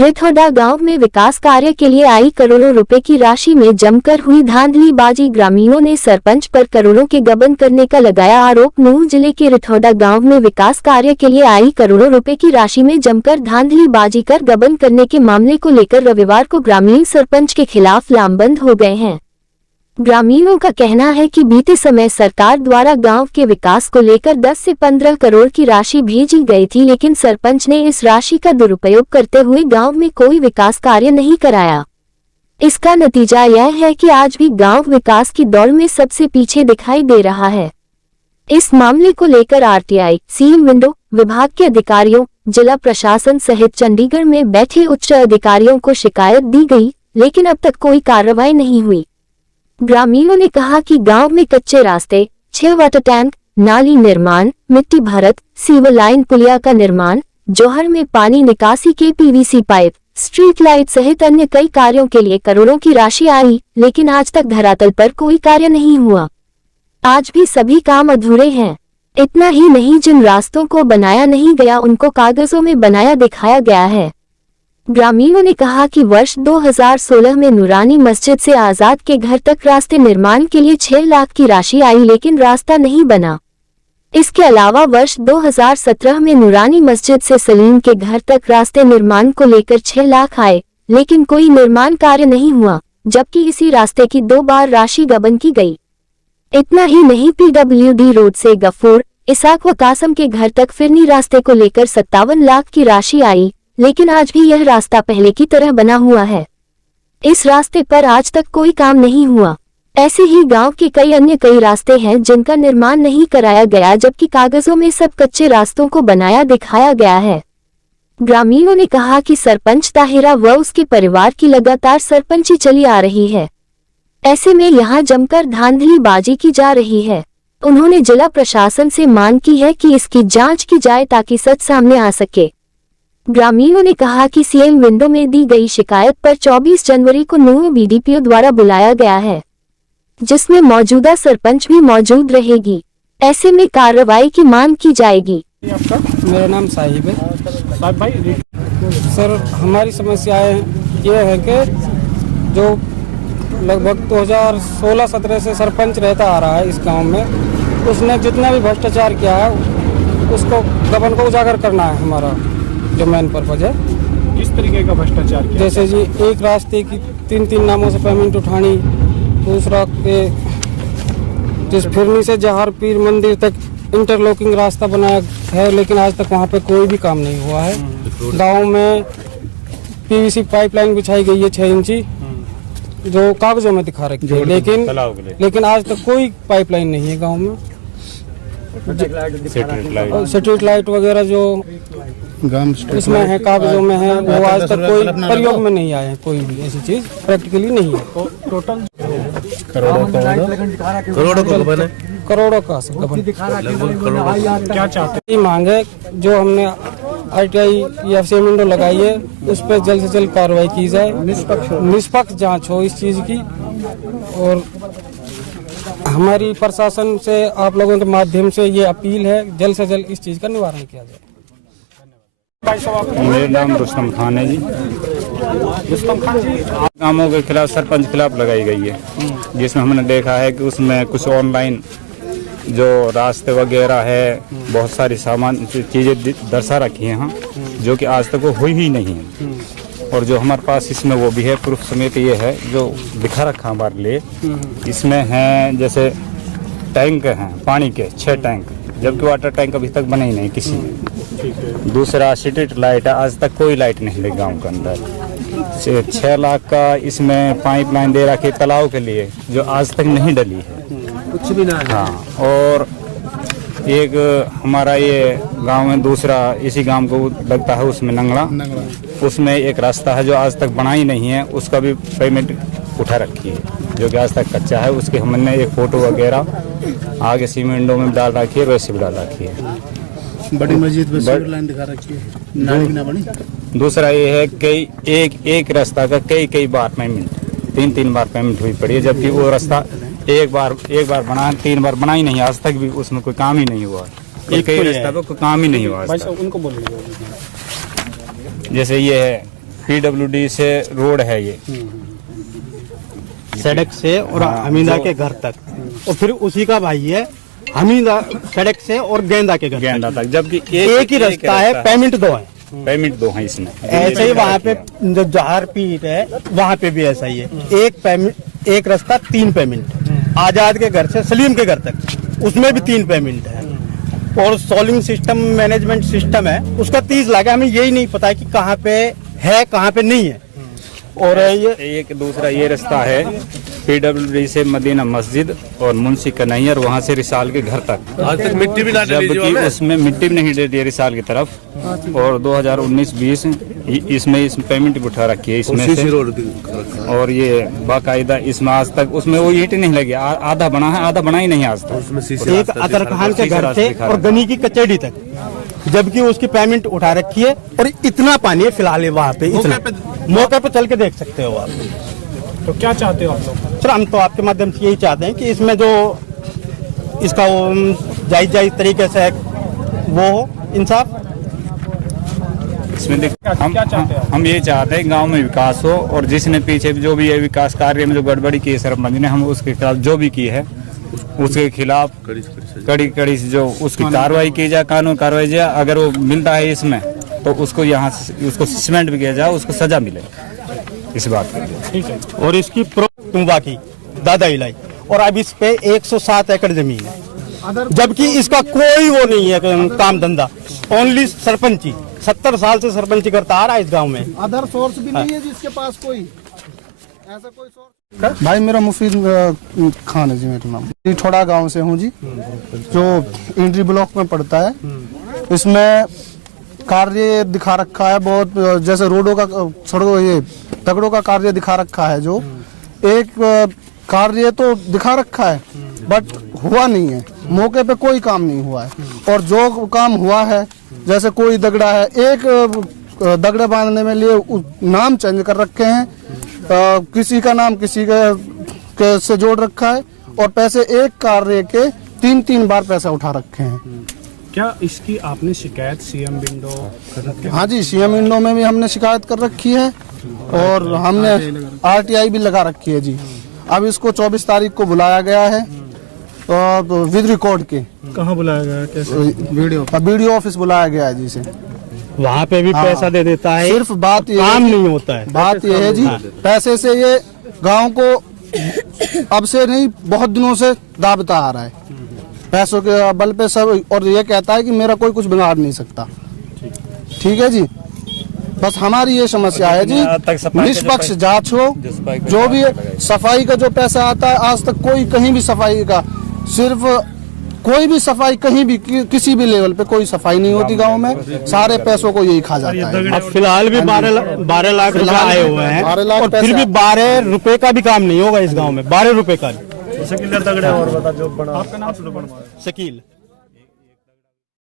रिठौड़ा गांव में विकास कार्य के लिए आई करोड़ों रुपए की राशि में जमकर हुई धांधलीबाजी। ग्रामीणों ने सरपंच पर करोड़ों के गबन करने का लगाया आरोप। नूंह जिले के रिठौड़ा गांव में विकास कार्य के लिए आई करोड़ों रुपए की राशि में जमकर धांधलीबाजी कर गबन करने के मामले को लेकर रविवार को ग्रामीण सरपंच के खिलाफ लामबंद हो गए हैं। ग्रामीणों का कहना है कि बीते समय सरकार द्वारा गांव के विकास को लेकर 10 से 15 करोड़ की राशि भेजी गई थी, लेकिन सरपंच ने इस राशि का दुरुपयोग करते हुए गांव में कोई विकास कार्य नहीं कराया। इसका नतीजा यह है कि आज भी गांव विकास की दौड़ में सबसे पीछे दिखाई दे रहा है। इस मामले को लेकर आरटीआई, सीएम विंडो विभाग के अधिकारियों, जिला प्रशासन सहित चंडीगढ़ में बैठे उच्च अधिकारियों को शिकायत दी गई, लेकिन अब तक कोई कार्रवाई नहीं हुई। ग्रामीणों ने कहा कि गांव में कच्चे रास्ते, 6 वाटर टैंक, नाली निर्माण, मिट्टी भरत, सीवर लाइन, पुलिया का निर्माण, जोहर में पानी निकासी के पीवीसी पाइप, स्ट्रीट लाइट सहित अन्य कई कार्यों के लिए करोड़ों की राशि आई, लेकिन आज तक धरातल पर कोई कार्य नहीं हुआ। आज भी सभी काम अधूरे हैं। इतना ही नहीं, जिन रास्तों को बनाया नहीं गया उनको कागजों में बनाया दिखाया गया है। ग्रामीणों ने कहा कि वर्ष 2016 में नूरानी मस्जिद से आजाद के घर तक रास्ते निर्माण के लिए 6 लाख की राशि आई, लेकिन रास्ता नहीं बना। इसके अलावा वर्ष 2017 में नूरानी मस्जिद से सलीम के घर तक रास्ते निर्माण को लेकर 6 लाख आए, लेकिन कोई निर्माण कार्य नहीं हुआ, जबकि इसी रास्ते की 2 बार राशि गबन की गई। इतना ही नहीं, PWD रोड से गफूर, इसाक व कासम के घर तक फिरनी रास्ते को लेकर 57 लाख की राशि आई, लेकिन आज भी यह रास्ता पहले की तरह बना हुआ है। इस रास्ते पर आज तक कोई काम नहीं हुआ। ऐसे ही गांव के कई रास्ते हैं जिनका निर्माण नहीं कराया गया, जबकि कागजों में सब कच्चे रास्तों को बनाया दिखाया गया है। ग्रामीणों ने कहा कि सरपंच ताहिरा व उसके परिवार की लगातार सरपंची चली आ रही है। ऐसे में यहां जमकर धांधलीबाजी की जा रही है। उन्होंने जिला प्रशासन से मांग की है कि इसकी जांच की जाए ताकि सच सामने आ सके। ग्रामीणों ने कहा कि सीएम विंडो में दी गई शिकायत पर 24 जनवरी को नूंह BDPO द्वारा बुलाया गया है, जिसमें मौजूदा सरपंच भी मौजूद रहेगी। ऐसे में कार्रवाई की मांग की जाएगी। मेरा नाम साहिब है। साहिब भाई, सर हमारी समस्याएं ये है कि जो लगभग 2016-17 से सरपंच रहता आ रहा है इस गांव में, उसने जितना भी भ्रष्टाचार किया है उसको गबन को उजागर करना है। हमारा जो मेन पर्पज है, किस तरीके का भ्रष्टाचार किया? जैसे जी एक रास्ते की 3 नामों से पेमेंट उठानी, दूसरा के जिस फिरनी से जहार पीर मंदिर तक इंटरलॉकिंग रास्ता बनाया है, लेकिन आज तक वहाँ पे कोई भी काम नहीं हुआ है। गांव में PVC पाइपलाइन बिछाई गई है 6 इंची, जो कागजों में दिखा रखी है, लेकिन आज तक कोई पाइपलाइन नहीं है गाँव में। स्ट्रीट लाइट वगैरह जो इसमें है, कागजों में है, वो आज तक कोई प्रयोग में नहीं आए हैं। कोई भी ऐसी चीज प्रैक्टिकली नहीं है। टोटल करोड़ों का क्या चाहते हैं? मांग है जो हमने आरटीआई या सीएम विंडो लगाई है, उस पर जल्द से जल्द कार्रवाई की जाए, निष्पक्ष जांच हो इस चीज की। और हमारी प्रशासन से आप लोगों के माध्यम से ये अपील है, जल्द से जल्द इस चीज का निवारण किया जाए। मेरा नाम रुस्तम खान है जी। रुस्तम खान जी, कामों के खिलाफ सरपंच के खिलाफ लगाई गई है, जिसमें हमने देखा है कि उसमें कुछ ऑनलाइन जो रास्ते वगैरह है, बहुत सारी सामान चीज़ें दर्शा रखी हैं, जो कि आज तक वो हुई ही नहीं है। और जो हमारे पास इसमें वो भी है प्रूफ समेत, ये है जो दिखा रखा हमारे लिए। इसमें हैं जैसे टैंक हैं पानी के 6 टैंक, जबकि वाटर टैंक अभी तक बने ही नहीं किसी में। दूसरा स्ट्रीट लाइट है, आज तक कोई लाइट नहीं लगी गांव के अंदर। 6 लाख का इसमें पाइपलाइन दे रखी तालाब के लिए, जो आज तक नहीं डली है कुछ भी ना। हाँ, और एक हमारा ये गांव में दूसरा इसी गांव को लगता है, उसमें नंगड़ा, उसमें एक रास्ता है जो आज तक बना ही नहीं है, उसका भी पेमेंट उठा रखी है, जो कि आज तक कच्चा है। उसके हमने एक फोटो वगैरह आगे सीमेंटों में डाल रखी है, वैसे भी डाल रखी है। बड़ी मस्जिद में सीवर लाइन दिखा रखी है, नाली भी ना बनी। दूसरा ये है कि एक रास्ता का कई बार पेमेंट, 3 बार पेमेंट हुई पड़ी है, जबकि वो रास्ता एक बार बना, 3 बार बना ही नहीं, आज तक भी उसमें कोई काम ही नहीं हुआ। कई रास्ता पे कोई काम ही नहीं हुआ। उनको बोलिए, जैसे ये है PWD से रोड है ये, सड़क से और हमीदा के घर तक, और फिर उसी का भाई है हमीदा सड़क से और गेंदा के घर गेंदा तक, जबकि एक ही रास्ता है, पेमेंट दो है। पेमेंट दो है इसमें। ऐसे ही वहाँ पे जो जहार पीर है वहाँ पे भी ऐसा ही है, एक पेमेंट, एक रास्ता 3 पेमेंट। आजाद के घर से सलीम के घर तक उसमें भी 3 पेमेंट है, और सोलिंग सिस्टम मैनेजमेंट सिस्टम है उसका 30 लाख है। हमें यही नहीं पता है कि कहाँ पे है कहाँ पे नहीं है। और ये एक दूसरा ये रास्ता है PWD से मदीना मस्जिद और मुंशी कन्हैया, वहाँ से रिसाल के घर तक। आज तक मिट्टी भी ना डली, जबकि उसमें मिट्टी भी नहीं डली रिसाल की तरफ, और 2019-20 इसमें पेमेंट भी उठा रखी है इसमें से, और ये बाकायदा इसमें आज तक उसमें वो ईंट नहीं लगी, आधा बना है, आधा बना ही नहीं आज तक। एक अतर खान के घर से और गनी की कचेड़ी तक, जबकि उसकी पेमेंट उठा रखी है, और इतना पानी है फिलहाल वहाँ पे, इतना मौके पे चल के देख सकते हो आप। तो क्या चाहते हो आप लोग? सर हम तो आपके माध्यम से यही चाहते हैं कि इसमें जो इसका जायज तरीके से वो हो इंसाफ। इसमें हम ये चाहते हैं गांव में विकास हो, और जिसने पीछे जो भी ये विकास कार्य में जो गड़बड़ी की है सरपंच ने, हम उसके खिलाफ जो भी की है उसके खिलाफ कड़ी से जो उसकी कार्रवाई की जाए, कानून कार्रवाई जाए। अगर वो मिलता है इसमें तो उसको यहाँ से उसको सस्पेंड भी किया जाए, उसको सजा मिले इस बात की। ठीक है। और इसकी तुंबा की दादा इलाई, और अब इस पे 107 एकड़ जमीन है, जबकि इसका कोई वो नहीं है काम धंधा, ओनली सरपंची। 70 साल से सरपंची करता आ रहा है इस गांव में। अदर सोर्स भी नहीं है जिसके पास कोई ऐसा कोई सोर्स। भाई मेरा मुफीद खान है जी, मेरा नाम। रिठोड़ा गांव से हूँ जी, जो इंट्री ब्लॉक में पड़ता है। इसमें कार्य दिखा रखा है बहुत, जैसे रोडों का, सड़कों, ये तगड़ों का कार्य दिखा रखा है। जो एक कार्य तो दिखा रखा है बट हुआ नहीं है, मौके पे कोई काम नहीं हुआ है। और जो काम हुआ है, जैसे कोई दगड़ा है, एक दगड़े बांधने में लिए नाम चेंज कर रखे हैं, किसी का नाम किसी के से जोड़ रखा है, और पैसे एक कार्य के 3-3 बार पैसा उठा रखे हैं। क्या इसकी आपने शिकायत सीएम विंडो? हाँ जी, सीएम विंडो में भी हमने शिकायत कर रखी है, और हमने RTI भी लगा रखी है जी। अब इसको 24 तारीख को बुलाया गया है, तो विद रिकॉर्ड के। कहाँ बुलाया गया? कैसे? BDO ऑफिस बुलाया गया है जी से। वहाँ पे भी पैसा दे देता है, सिर्फ बात ये काम नहीं होता है। बात ये है जी, पैसे से ये गांव को अब से नहीं बहुत दिनों से दाबता आ रहा है, पैसों के बल पे सब। और ये कहता है कि मेरा कोई कुछ बिगाड़ नहीं सकता। ठीक है जी, बस हमारी ये समस्या है जी, निष्पक्ष जांच हो। जो भी सफाई का जो पैसा आता है, आज तक कोई कहीं भी सफाई का, सिर्फ कोई भी सफाई कहीं भी किसी भी लेवल पे कोई सफाई नहीं होती गांव में, सारे पैसों को यही खा जाता है। अब फिलहाल भी 12 लाख रुपए आए हुए हैं, 12 लाख और फिर भी 12 रुपए का भी काम नहीं होगा इस गांव में, 12 रुपए का भी। और बता जो बना। आपका नाम? शकील।